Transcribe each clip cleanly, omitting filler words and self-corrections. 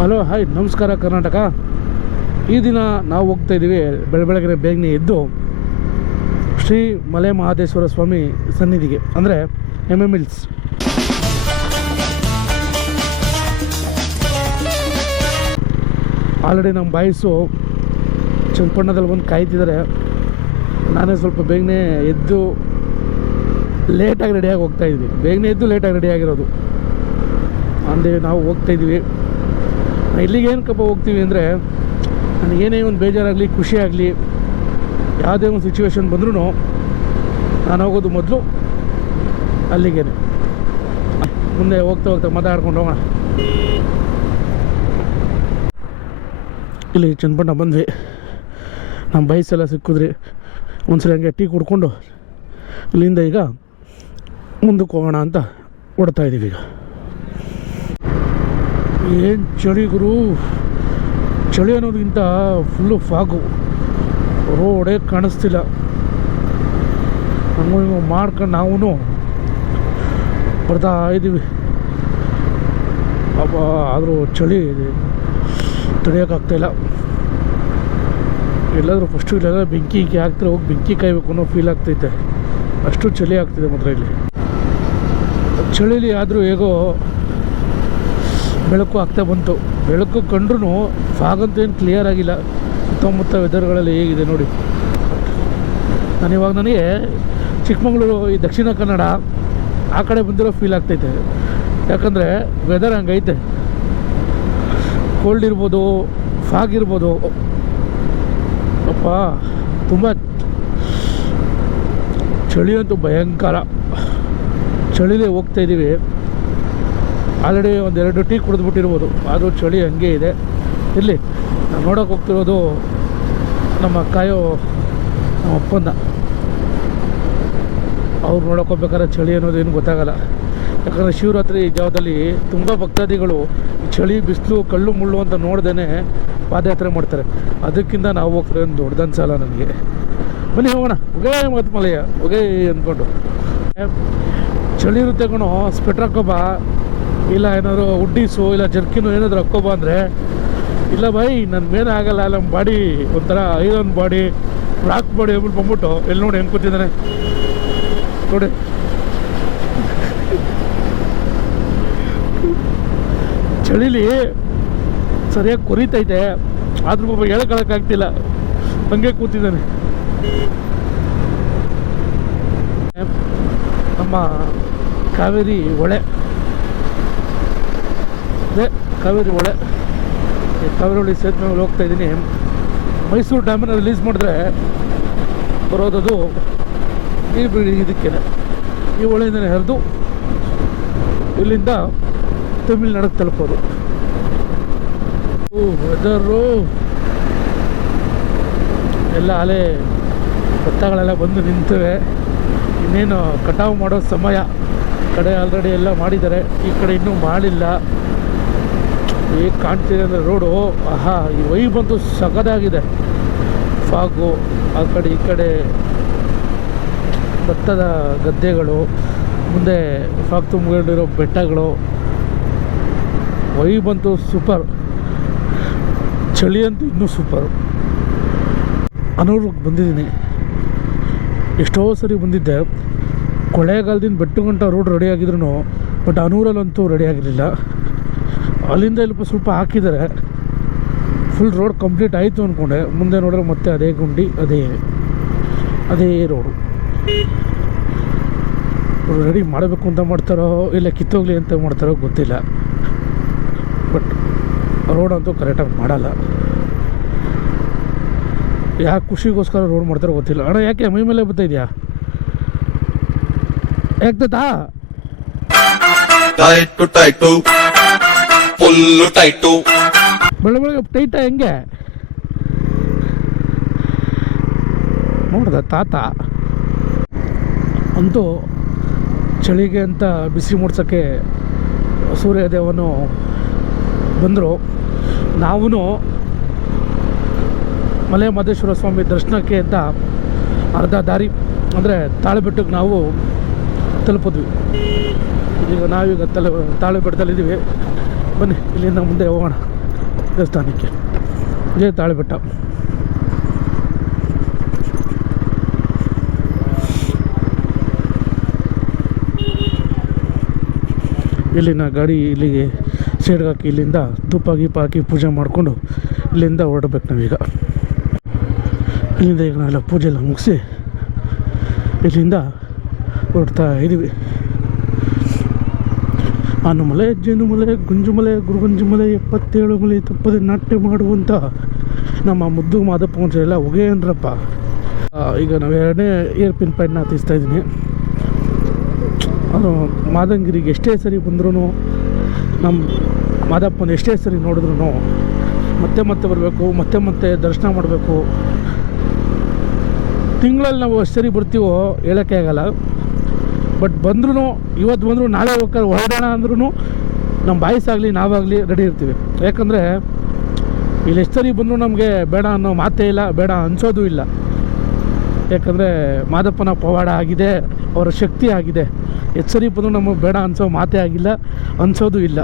Hello hi ನಮಸ್ಕಾರ ಕರ್ನಾಟಕ. ಈ ದಿನ ನಾವು ಹೋಗ್ತಾ ಇದ್ದೀವಿ ಬೆಳಗ್ಗೆ ಬೇಗನೆ ಎದ್ದು ಶ್ರೀ ಮಲೆ ಮಹದೇಶ್ವರ ಸ್ವಾಮಿ ಸನ್ನಿಧಿಗೆ, ಅಂದರೆ MM ಹಿಲ್ಸ್. ಆಲ್ರೆಡಿ ನಮ್ಮ ಬಾಯ್ಸು ಚನ್ನಪಟ್ಟಣದಲ್ಲಿ ಬಂದು ಕಾಯ್ತಿದ್ದಾರೆ. ನಾನೇ ಸ್ವಲ್ಪ ಬೇಗನೆ ಎದ್ದು ಲೇಟಾಗಿ ರೆಡಿಯಾಗಿ ಹೋಗ್ತಾಯಿದ್ವಿ. ಬೇಗನೆ ಎದ್ದು ಲೇಟಾಗಿ ರೆಡಿಯಾಗಿರೋದು ಅಂದೇ ನಾವು ಹೋಗ್ತಾಯಿದ್ವಿ. ಇಲ್ಲಿಗೆ ಏನಕ್ಕಪ್ಪ ಹೋಗ್ತೀವಿ ಅಂದರೆ, ನನಗೇನೇ ಒಂದು ಬೇಜಾರಾಗಲಿ ಖುಷಿ ಆಗಲಿ ಯಾವುದೇ ಒಂದು ಸಿಚುವೇಶನ್ ಬಂದ್ರೂ ನಾನು ಹೋಗೋದು ಮೊದಲು ಅಲ್ಲಿಗೇನೆ. ಮುಂದೆ ಹೋಗ್ತಾ ಮಾತಾಡ್ಕೊಂಡು ಹೋಗೋಣ. ಇಲ್ಲಿ ಚನ್ನಪಟ್ಟಣ ಬಂದ್ವಿ, ನಮ್ಮ ಬೈಸೆಲ್ಲ ಸಿಕ್ಕಿದ್ರಿ. ಒಂದ್ಸಲ ಹಂಗೆ ಟೀ ಕುಡ್ಕೊಂಡು ಇಲ್ಲಿಂದ ಈಗ ಮುಂದಕ್ಕೆ ಹೋಗೋಣ ಅಂತ ಹೊಡ್ತಾಯಿದ್ದೀವಿ. ಈಗ ಏನು ಚಳಿ ಗುರು, ಚಳಿ ಅನ್ನೋದಕ್ಕಿಂತ ಫುಲ್ಲು ಫಾಗು, ರೋಡೇ ಕಾಣಿಸ್ತಿಲ್ಲ. ಹಂಗೂ ಹಿಂಗೆ ಮಾಡ್ಕೊಂಡು ನಾವು ಬರ್ತಾ ಇದ್ದೀವಿ. ಅಪ್ಪ ಆದರೂ ಚಳಿ ತಡೆಯೋಕ್ಕಾಗ್ತಾಯಿಲ್ಲ. ಎಲ್ಲಾದರೂ ಫಸ್ಟು ಇಲ್ಲೆಲ್ಲ ಬೆಂಕಿ ಹಾಕ್ತಾರೆ, ಹೋಗಿ ಬೆಂಕಿ ಕಾಯಬೇಕು ಅನ್ನೋ ಫೀಲ್ ಆಗ್ತೈತೆ. ಅಷ್ಟು ಚಳಿ ಆಗ್ತಿದೆ ಮಾತ್ರ ಇಲ್ಲಿ. ಚಳಿಲಿ ಆದರೂ ಹೇಗೋ ಬೆಳಕು ಆಗ್ತಾ ಬಂತು. ಬೆಳಕು ಕಂಡ್ರೂ ಫಾಗಂತೂ ಏನು ಕ್ಲಿಯರ್ ಆಗಿಲ್ಲ. ಸುತ್ತಮುತ್ತ ವೆದರ್ಗಳಲ್ಲಿ ಹೇಗಿದೆ ನೋಡಿ. ನನಗೆ ಚಿಕ್ಕಮಗಳೂರು, ಈ ದಕ್ಷಿಣ ಕನ್ನಡ ಆ ಕಡೆ ಬಂದಿರೋ ಫೀಲ್ ಆಗ್ತೈತೆ. ಯಾಕಂದರೆ ವೆದರ್ ಹಂಗೈತೆ. ಕೋಲ್ಡ್ ಇರ್ಬೋದು, ಫಾಗ್ ಇರ್ಬೋದು. ಅಪ್ಪ ತುಂಬ ಚಳಿ ಅಂತೂ ಭಯಂಕರ. ಚಳಿಲೇ ಹೋಗ್ತಾಯಿದ್ದೀವಿ. ಆಲ್ರೆಡಿ ಒಂದೆರಡು ಟೀ ಕುಡಿದ್ಬಿಟ್ಟಿರ್ಬೋದು, ಆದರೂ ಚಳಿ ಹಂಗೆ ಇದೆ. ಇಲ್ಲಿ ನಾನು ನೋಡೋಕೆ ಹೋಗ್ತಿರೋದು ನಮ್ಮ ಕಾಯೋ ನಮ್ಮ ಅಪ್ಪನ. ಅವ್ರು ನೋಡೋಕೆ ಹೋಗ್ಬೇಕಾದ್ರೆ ಚಳಿ ಅನ್ನೋದು ಏನು ಗೊತ್ತಾಗಲ್ಲ. ಯಾಕಂದರೆ ಶಿವರಾತ್ರಿ ಜಾವದಲ್ಲಿ ತುಂಬ ಭಕ್ತಾದಿಗಳು ಚಳಿ, ಬಿಸಿಲು, ಕಳ್ಳು ಮುಳ್ಳು ಅಂತ ನೋಡ್ದೇ ಪಾದಯಾತ್ರೆ ಮಾಡ್ತಾರೆ. ಅದಕ್ಕಿಂತ ನಾವು ಹೋಗ್ತಾರೆ ಒಂದು ದೊಡ್ಡದನ್ಸಲ್ಲ ನನಗೆ. ಬನ್ನಿ ಹೋಗೋಣ. ಹೊಗೆ ಮತ್ತು ಮಲೆಯ ಹೊಗೆ ಅಂದ್ಕೊಂಡು. ಚಳಿ ಇರುತ್ತೆ ಕಣೋ, ಸ್ವೆಟ್ರ್ ಹಾಕೋಬ, ಇಲ್ಲ ಏನಾದರೂ ಉಡ್ಡೀಸು ಇಲ್ಲ ಜರ್ಕಿನು ಏನಾದರೂ ಹಾಕ್ಕೋಬ ಅಂದರೆ, ಇಲ್ಲ ಬೈ ನನ್ನ ಮೇಲೆ ಆಗಲ್ಲ, ನಮ್ಮ ಬಾಡಿ ಒಂಥರ ಐರನ್ ಬಾಡಿ, ರಾಕ್ ಬಾಡಿ ಅಂದ್ಬಿಟ್ಟು ಬಂದ್ಬಿಟ್ಟು ಎಲ್ಲಿ ನೋಡಿ ಹೆಂಗೆ ಕೂತಿದ್ದಾನೆ ನೋಡಿ. ಚಳಿಲಿ ಸರಿಯಾಗಿ ಕೊರಿತೈತೆ, ಆದ್ರೂ ಪಾಪ ಹೇಳ್ಕೊಳಕ್ಕಾಗ್ತಿಲ್ಲ, ಹಂಗೆ ಕೂತಿದ್ದಾನೆ. ನಮ್ಮ ಕಾವೇರಿ ಹೊಳೆ, ಅದೇ ಕಾವೇರಿ ಹೊಳೆ, ಕಾವೇರಿ ಹೊಳೆ ಸೇತುವೆ ಮೇಲೆ ಹೋಗ್ತಾಯಿದ್ದೀನಿ. ಮೈಸೂರು ಡ್ಯಾಮನ್ನು ರಿಲೀಸ್ ಮಾಡಿದ್ರೆ ಬರೋದದು ಇದಕ್ಕೆ, ಈ ಹೊಳೆಯಿಂದನೇ ಹರಿದು ಇಲ್ಲಿಂದ ತಮಿಳ್ನಾಡಿಗೆ ತಲುಪೋದು. ವೆದರು ಎಲ್ಲ ಅಲೆ ಭತ್ತಗಳೆಲ್ಲ ಬಂದು ನಿಂತಿವೆ. ಇನ್ನೇನು ಕಟಾವು ಮಾಡೋ ಸಮಯ. ಕಡೆ ಆಲ್ರೆಡಿ ಎಲ್ಲ ಮಾಡಿದ್ದಾರೆ, ಈ ಕಡೆ ಇನ್ನೂ ಮಾಡಿಲ್ಲ. ಹೇಗೆ ಕಾಣ್ತಿದೆ ಅಂದರೆ ರೋಡು, ಆಹಾ ಈ ವೈಬ್ ಅಂತೂ ಸಖತ್ತಾಗಿದೆ. ಫಾಗು, ಆ ಕಡೆ ಈ ಕಡೆ ಭತ್ತದ ಗದ್ದೆಗಳು, ಮುಂದೆ ಫಾಗ್ ತುಂಬಿಕೊಂಡಿರೋ ಬೆಟ್ಟಗಳು, ವೈಬ್ ಅಂತೂ ಸೂಪರ್. ಚಳಿ ಅಂತೂ ಇನ್ನೂ ಸೂಪರು. ಅನೂರಿಗೆ ಬಂದಿದ್ದೀನಿ, ಎಷ್ಟೋ ಸರಿ ಬಂದಿದ್ದೆ. ಕೊಳ್ಳೇಗಾಲದಿಂದ ಬೆಟ್ಟಗಂಟ ರೋಡ್ ರೆಡಿ ಆಗಿದ್ರು, ಬಟ್ ಅನೂರಲ್ಲಂತೂ ರೆಡಿ ಆಗಿರಲಿಲ್ಲ. ಅಲ್ಲಿಂದ ಇಲ್ಲಿ ಸ್ವಲ್ಪ ಹಾಕಿದ್ದಾರೆ. ಫುಲ್ ರೋಡ್ ಕಂಪ್ಲೀಟ್ ಆಯಿತು ಅಂದ್ಕೊಂಡೆ. ಮುಂದೆ ನೋಡಿದ್ರೆ ಮತ್ತೆ ಅದೇ ಗುಂಡಿ, ಅದೇ ರೋಡು. ರೆಡಿ ಮಾಡಬೇಕು ಅಂತ ಮಾಡ್ತಾರೋ ಇಲ್ಲ ಕಿತ್ತೋಗ್ಲಿ ಅಂತ ಮಾಡ್ತಾರೋ ಗೊತ್ತಿಲ್ಲ. ಬಟ್ ರೋಡ್ ಅಂತೂ ಕರೆಕ್ಟಾಗಿ ಮಾಡಲ್ಲ. ಯಾಕೆ ಖುಷಿಗೋಸ್ಕರ ರೋಡ್ ಮಾಡ್ತಾರೋ ಗೊತ್ತಿಲ್ಲ. ಅಣ್ಣ ಯಾಕೆ ಮೈ ಮೇಲೆ ಬರ್ತಾಯಿದ್ಯಾ? ಯಾಕ್ತಾ ಬೆಳಗ್ಗೆ ಟೈಟಾ ಹೆಂಗೆ ನೋಡ್ದ ತಾತ. ಅಂತೂ ಚಳಿಗೆ ಅಂತ ಬಿಸಿ ಮೂಡ್ಸೋಕ್ಕೆ ಸೂರ್ಯದೇವನು ಬಂದರು. ನಾವೂ ಮಲೆ ಮಹದೇಶ್ವರ ಸ್ವಾಮಿ ದರ್ಶನಕ್ಕೆ ಅಂತ ಅರ್ಧ ದಾರಿ, ಅಂದರೆ ತಾಳೆಬೆಟ್ಟಕ್ಕೆ ನಾವು ತಲುಪಿದ್ವಿ. ಈಗ ನಾವೀಗ ತಾಳೆಬೆಟ್ಟದಲ್ಲಿದ್ದೀವಿ. ಬನ್ನಿ ಇಲ್ಲಿಂದ ಮುಂದೆ ಹೋಗೋಣ. ದೇವಸ್ಥಾನಕ್ಕೆ. ಇದೇ ತಾಳಿಬೆಟ್ಟ. ಇಲ್ಲಿನ ಗಾಡಿ ಇಲ್ಲಿಗೆ ಸೈಡ್ಗೆ ಹಾಕಿ ಇಲ್ಲಿಂದ ತುಪ್ಪ ಗೀಪ ಹಾಕಿ ಪೂಜೆ ಮಾಡಿಕೊಂಡು ಇಲ್ಲಿಂದ ಹೊರಡ್ಬೇಕು ನಾವೀಗ. ಇಲ್ಲಿಂದ ಈಗ ನಾವೆಲ್ಲ ಪೂಜೆ ಎಲ್ಲ ಮುಗಿಸಿ ಇಲ್ಲಿಂದ ಹೊರಡ್ತಾ ಇದ್ದೀವಿ. ಆನುಮಲೆ, ಜೇನುಮಲೆ, ಗುಂಜುಮಲೆ, ಗುರುಗುಂಜುಮಲೆ, 77 ಮಲೆ ತಪ್ಪದೆ ನಾಟ್ಯ ಮಾಡುವಂಥ ನಮ್ಮ ಮುದ್ದು ಮಾದಪ್ಪ ಎಲ್ಲ ಹೊಗೆಯನ್ರಪ್ಪ. ಈಗ ನಾವು 2ನೇ ಏರ್ ಪಿನ್ ಪಾಯಿಂಟ್ನ ಹತ್ತಿಸ್ತಾ ಇದ್ದೀನಿ. ಅದು ಮಾದಂಗಿರಿಗೆ ಎಷ್ಟೇ ಸರಿ ಬಂದ್ರೂ, ನಮ್ಮ ಮಾದಪ್ಪನ ಎಷ್ಟೇ ಸರಿ ನೋಡಿದ್ರು ಮತ್ತೆ ಮತ್ತೆ ಬರಬೇಕು, ಮತ್ತೆ ಮತ್ತೆ ದರ್ಶನ ಮಾಡಬೇಕು. ತಿಂಗಳಲ್ಲಿ ನಾವು ಎಷ್ಟು ಸರಿ ಬರ್ತೀವೋ ಹೇಳೋಕ್ಕೆ ಆಗಲ್ಲ. ಬಟ್ ಬಂದ್ರೂ, ಇವತ್ತು ಬಂದರೂ ನಾಳೆ ಹೊರಡೋಣ ಅಂದ್ರೂ ನಮ್ಮ ಬಾಯ್ಸಾಗಲಿ ನಾವಾಗಲಿ ರೆಡಿ ಇರ್ತೀವಿ. ಯಾಕಂದರೆ ಇಲ್ಲಿ ಎಷ್ಟು ಸರಿ ಬಂದರೂ ನಮಗೆ ಬೇಡ ಅನ್ನೋ ಮಾತೇ ಇಲ್ಲ, ಬೇಡ ಅನಿಸೋದು ಇಲ್ಲ. ಯಾಕಂದರೆ ಮಾದಪ್ಪನ ಪವಾಡ ಆಗಿದೆ, ಅವರ ಶಕ್ತಿ ಆಗಿದೆ. ಎಷ್ಟು ಸರಿ ಬಂದರೂ ನಮಗೆ ಬೇಡ ಅನಿಸೋ ಮಾತೇ ಆಗಿಲ್ಲ, ಅನಿಸೋದು ಇಲ್ಲ.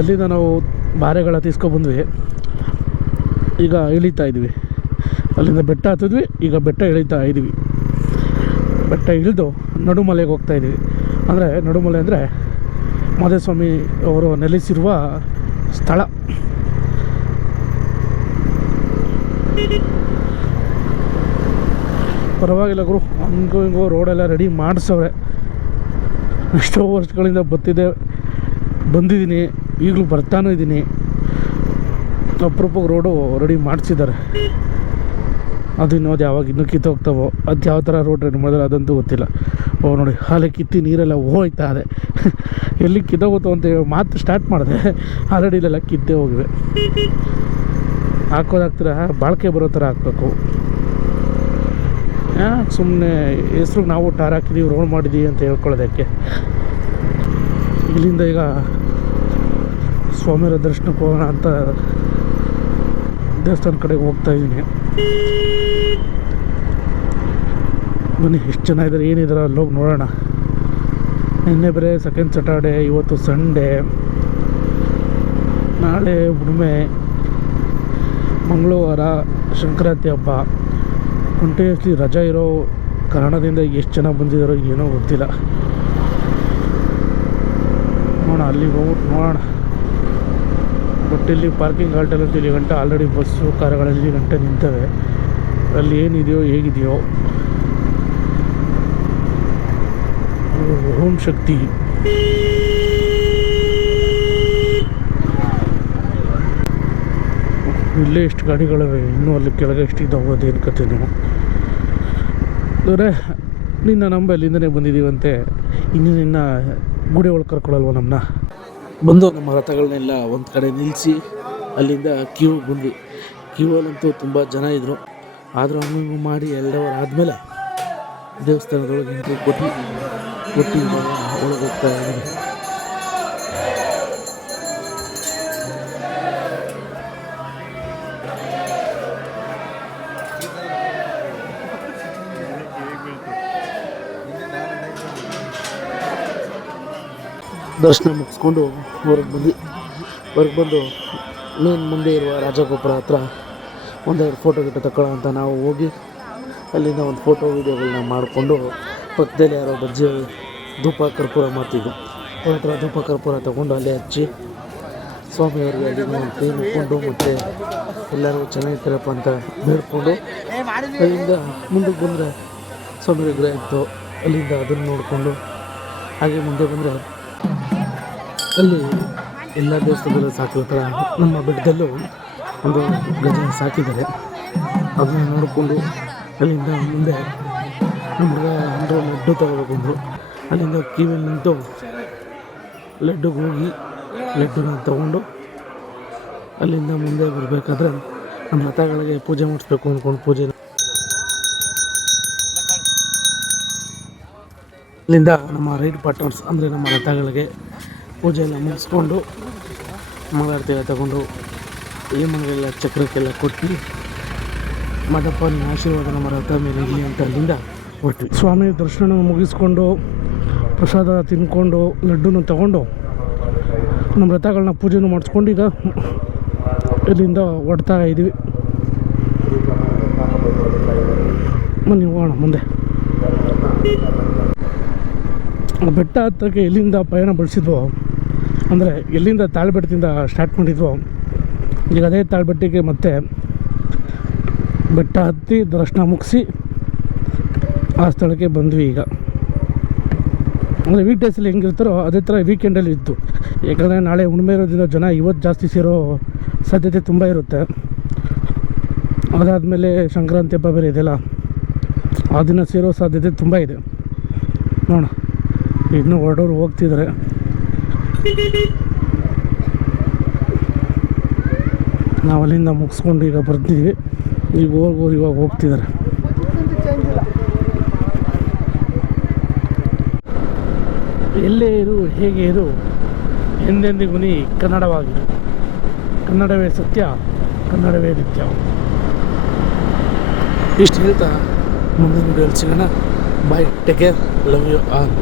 ಅಲ್ಲಿಂದ ನಾವು ಬಾರೆಗಳ ತೀಸ್ಕೊಬಂದ್ವಿ. ಈಗ ಇಳಿತಾ ಇದ್ವಿ. ಅಲ್ಲಿಂದ ಬೆಟ್ಟ ಹತ್ತಿದ್ವಿ, ಈಗ ಬೆಟ್ಟ ಇಳಿತಾ ಇದ್ವಿ. ಬೆಟ್ಟ ಇಳಿದು ನಡುಮಲೆಗೆ ಹೋಗ್ತಾ ಇದ್ವಿ. ಅಂದರೆ ನಡುಮಲೆ ಅಂದರೆ ಮಾದೇಸ್ವಾಮಿ ಅವರು ನೆಲೆಸಿರುವ ಸ್ಥಳ. ಪರವಾಗಿಲ್ಲ ಗುರು, ಹಂಗೋ ಹಿಂಗೋ ರೋಡೆಲ್ಲ ರೆಡಿ ಮಾಡಿಸವ್ರೆ. ಎಷ್ಟೋ ವರ್ಷಗಳಿಂದ ಬಂದಿದ್ದೀನಿ, ಈಗಲೂ ಬರ್ತಾನೂ ಇದ್ದೀನಿ. ಅಪರೂಪಕ್ಕೆ ರೋಡು ರೆಡಿ ಮಾಡಿಸಿದ್ದಾರೆ. ಅದು ಇನ್ನೋದು ಯಾವಾಗ ಇನ್ನೂ ಕಿತ್ತೋಗ್ತಾವೋ, ಅದು ಯಾವ ಥರ ರೋಡ್ ರೆಡಿ ಮಾಡಿದ್ರೆ ಅದಂತೂ ಗೊತ್ತಿಲ್ಲ. ನೋಡಿ, ಹಾಲೆ ಕಿತ್ತಿ ನೀರೆಲ್ಲ ಹೋಯ್ತಾ ಇದೆ. ಎಲ್ಲಿ ಕಿತ್ತೋಗುತ್ತೋ ಅಂತ ಮಾತು ಸ್ಟಾರ್ಟ್ ಮಾಡಿದೆ, ಆಲ್ರೆಡಿ ಇಲ್ಲೆಲ್ಲ ಕಿತ್ತೇ ಹೋಗಿವೆ. ಹಾಕೋದಾಗ್ತೀರ ಬಾಳಿಕೆ ಬರೋ ಥರ ಹಾಕಬೇಕು. ಸುಮ್ಮನೆ ಹೆಸ್ರಿಗೆ ನಾವು ಟಾರ್ ಹಾಕಿದ್ದೀವಿ, ರೋಡ್ ಮಾಡಿದ್ದೀವಿ ಅಂತ ಹೇಳ್ಕೊಳ್ಳೋದಕ್ಕೆ. ಇಲ್ಲಿಂದ ಈಗ ಸ್ವಾಮಿಯರ ದರ್ಶನಕ್ಕೆ ಹೋಗೋಣ ಅಂತ ದೇವಸ್ಥಾನ ಕಡೆಗೆ ಹೋಗ್ತಾ ಇದ್ದೀನಿ. ಬನ್ನಿ, ಎಷ್ಟು ಜನ ಇದ್ದಾರೆ, ಏನಿದ್ದಾರೆ ಅಲ್ಲೋಗಿ ನೋಡೋಣ. ನಿನ್ನೆ ಬೇರೆ ಸೆಕೆಂಡ್ ಸ್ಯಾಟರ್ಡೇ, ಇವತ್ತು ಸಂಡೇ, ನಾಳೆ ಹುಣ್ಣಿಮೆ, ಮಂಗಳವಾರ ಸಂಕ್ರಾಂತಿ ಹಬ್ಬ. ಕಂಟಿನ್ಯೂಸ್ಲಿ ರಜಾ ಇರೋ ಕಾರಣದಿಂದ ಎಷ್ಟು ಜನ ಬಂದಿದ್ದಾರೋ ಏನೋ ಗೊತ್ತಿಲ್ಲ. ನೋಡೋಣ, ಅಲ್ಲಿಗೆ ಹೋಗ್ಬಿಟ್ಟು ನೋಡೋಣ. ಬಟ್ ಇಲ್ಲಿ ಪಾರ್ಕಿಂಗ್ ಆಲ್ಟಲ್ಲಂತೂ ಇಲ್ಲಿ ಗಂಟೆ ಆಲ್ರೆಡಿ ಬಸ್ಸು ಕಾರುಗಳಲ್ಲಿ ಗಂಟೆ ನಿಂತವೆ. ಅಲ್ಲಿ ಏನಿದೆಯೋ ಹೇಗಿದೆಯೋ. ಓಂ ಶಕ್ತಿ. ಇಲ್ಲೇ ಎಷ್ಟು ಗಾಡಿಗಳಿವೆ, ಇನ್ನೂ ಅಲ್ಲಿ ಕೆಳಗೆ ಎಷ್ಟಿದ್ದಾವೆ, ಅದೇನು ಕಥೆನೋ. ಅಂದರೆ ನಿನ್ನ ನಂಬ ಅಲ್ಲಿಂದನೇ ಬಂದಿದ್ದೀವಂತೆ, ಇನ್ನು ನಿನ್ನ ಗುಡಿ ಒಳಗೆ ಕರ್ಕೊಳ್ಳಲ್ವ ನಮ್ಮನ್ನ. ಬಂದು ನಮ್ಮ ರಥಗಳನ್ನೆಲ್ಲ ಒಂದು ಕಡೆ ನಿಲ್ಲಿಸಿ ಅಲ್ಲಿಂದ ಕ್ಯೂ ಬಂದ್ವಿ. ಕ್ಯೂವಲ್ಲಂತೂ ತುಂಬ ಜನ ಇದ್ದರು. ಆದರೂ ಹಂಗೆ ಮಾಡಿ 2 ಅವರ್ ಆದಮೇಲೆ ದೇವಸ್ಥಾನದೊಳಗೆ ಎಂಟ್ರಿ ಕೊಟ್ಟು ಒಳಗೆ ಹೋಗ್ತಾ ಇದ್ದೀವಿ. ದರ್ಶನ ಮುಗಿಸ್ಕೊಂಡು ಹೊರಗೆ ಬಂದು ಮೇನ್ ಮುಂದೆ ಇರುವ ರಾಜಗೋಪುರ ಹತ್ರ ಒಂದೆರಡು ಫೋಟೋ ಗಿಟ ತಗೊಳ್ಳೋ ಅಂತ ನಾವು ಹೋಗಿ ಅಲ್ಲಿಂದ ಒಂದು ಫೋಟೋ ವೀಡಿಯೋಗಳನ್ನ ಮಾಡಿಕೊಂಡು ಪಕ್ಕದಲ್ಲಿ ಯಾರೋ ಬಜ್ಜಿ ಧೂಪ ಕರ್ಪೂರ ಮಾಡ್ತಿದ್ದು ಅವ್ರ ಹತ್ರ ಧೂಪ ಕರ್ಪೂರ ತೊಗೊಂಡು ಅಲ್ಲೇ ಹಚ್ಚಿ ಸ್ವಾಮಿಯವ್ರಿಗೆ ಅಲ್ಲಿಂದ ಒಂದು ಕೈ ಮುಕ್ಕೊಂಡು ಮತ್ತು ಎಲ್ಲರಿಗೂ ಚೆನ್ನಾಗಿರ್ತಾರಪ್ಪ ಅಂತ ಬೇಡ್ಕೊಂಡು ಅಲ್ಲಿಂದ ಮುಂದಕ್ಕೆ ಬಂದರೆ ಸ್ವಾಮಿ ವಿಗ್ರಹ ಇತ್ತು ಅಲ್ಲಿಂದ ಅದನ್ನು ನೋಡಿಕೊಂಡು ಹಾಗೆ ಮುಂದೆ ಬಂದರೆ ಅಲ್ಲಿ ಎಲ್ಲ ದೇವಸ್ಥಾನದಲ್ಲೂ ಸಾಕಿರೋ ಥರ ನಮ್ಮ ಬೆಟ್ಟದಲ್ಲೂ ಒಂದು ಗಜ ಸಾಕಿದ್ದಾರೆ. ಅದನ್ನು ನೋಡಿಕೊಂಡು ಅಲ್ಲಿಂದ ಮುಂದೆ ನಮ್ಗೆ ಒಂದು ಲಡ್ಡು ತಗೋಬೇಕಂದ್ರು. ಅಲ್ಲಿಂದ ಕಿವಿಯಲ್ಲಿ ನಿಂತು ಲಡ್ಡುಗೆ ಹೋಗಿ ಲಡ್ಡುನ ತೊಗೊಂಡು ಅಲ್ಲಿಂದ ಮುಂದೆ ಬರಬೇಕಾದ್ರೆ ನಮ್ಮ ರಥಗಳಿಗೆ ಪೂಜೆ ಮಾಡಿಸ್ಬೇಕು ಅಂದ್ಕೊಂಡು ಪೂಜೆ ಅಲ್ಲಿಂದ ನಮ್ಮ ರೈಡ್ ಪಾರ್ಟ್ನರ್ಸ್ ಅಂದರೆ ನಮ್ಮ ರಥಗಳಿಗೆ ಪೂಜೆ ಎಲ್ಲ ಮುಗಿಸ್ಕೊಂಡು ಮಂಗಳಾರತಿ ಎಲ್ಲ ತಗೊಂಡು ಈ ಮನೆಗೆಲ್ಲ ಚಕ್ರಕ್ಕೆಲ್ಲ ಕೊಟ್ಟು ಮದಪ್ಪ ನಿನ್ನ ಆಶೀರ್ವಾದ ನಮ್ಮ ರಥ ಮೇಲೆ ಇರಲಿ ಅಂತ ಅಲ್ಲಿಂದ ಹೊರಟ್ವಿ. ಸ್ವಾಮಿ ದರ್ಶನ ಮುಗಿಸ್ಕೊಂಡು ಪ್ರಸಾದ ತಿನ್ಕೊಂಡು ಲಡ್ಡುನ ತಗೊಂಡು ನಮ್ಮ ರಥಗಳನ್ನ ಪೂಜೆನೂ ಮಾಡಿಸ್ಕೊಂಡು ಈಗ ಇಲ್ಲಿಂದ ಹೊಡ್ತಾ ಇದ್ದೀವಿ. ಬನ್ನಿ ಹೋಗೋಣ ಮುಂದೆ. ಬೆಟ್ಟ ಹತ್ತಕ್ಕೆ ಎಲ್ಲಿಂದ ಪಯಣ ಬೆಳೆಸಿದ್ವೋ ಅಂದರೆ ಎಲ್ಲಿಂದ ತಾಳ್ಬೆಟ್ಟದಿಂದ ಸ್ಟಾರ್ಟ್ ಮಾಡಿದ್ವೋ ಈಗ ಅದೇ ತಾಳ್ಬೆಟ್ಟಿಗೆ ಮತ್ತೆ ಬೆಟ್ಟ ಹತ್ತಿ ದರ್ಶನ ಮುಗಿಸಿ ಆ ಸ್ಥಳಕ್ಕೆ ಬಂದ್ವಿ. ಈಗ ಅಂದರೆ ವೀಕ್ ಡೇಸಲ್ಲಿ ಹೆಂಗಿರ್ತಾರೋ ಅದೇ ಥರ ವೀಕೆಂಡಲ್ಲಿ ಇತ್ತು. ಯಾಕಂದರೆ ನಾಳೆ ಹುಣ್ಣಿಮೆ ಇರೋದ್ರಿಂದ ಜನ ಇವತ್ತು ಜಾಸ್ತಿ ಸೇರೋ ಸಾಧ್ಯತೆ ತುಂಬ ಇರುತ್ತೆ. ಅದಾದಮೇಲೆ ಸಂಕ್ರಾಂತಿ ಹಬ್ಬ ಬೇರೆ ಇದೆಯಲ್ಲ, ಆ ದಿನ ಸೇರೋ ಸಾಧ್ಯತೆ ತುಂಬ ಇದೆ. ನೋಡೋಣ, ಇನ್ನೂ ಹೊರಡೋರು ಹೋಗ್ತಿದ್ದಾರೆ. ನಾವು ಅಲ್ಲಿಂದ ಮುಗಿಸ್ಕೊಂಡು ಈಗ ಬರ್ತಿದ್ವಿ. ಈಗ ಇವಾಗ ಹೋಗ್ತಿದ್ದಾರೆ. ಎಲ್ಲೇ ಇರು ಹೇಗೆ ಇರು ಎಂದೆಂದಿಗೂ ನೀ ಕನ್ನಡವಾಗಿರು. ಕನ್ನಡವೇ ಸತ್ಯ, ಕನ್ನಡವೇ ನಿತ್ಯ. ಇಷ್ಟು ಹೇಳ್ತಾ ಮುಂದಿನ ವಿಡಿಯೋಲಿ ಸಿಗೋಣ. Bye, take care, love you all.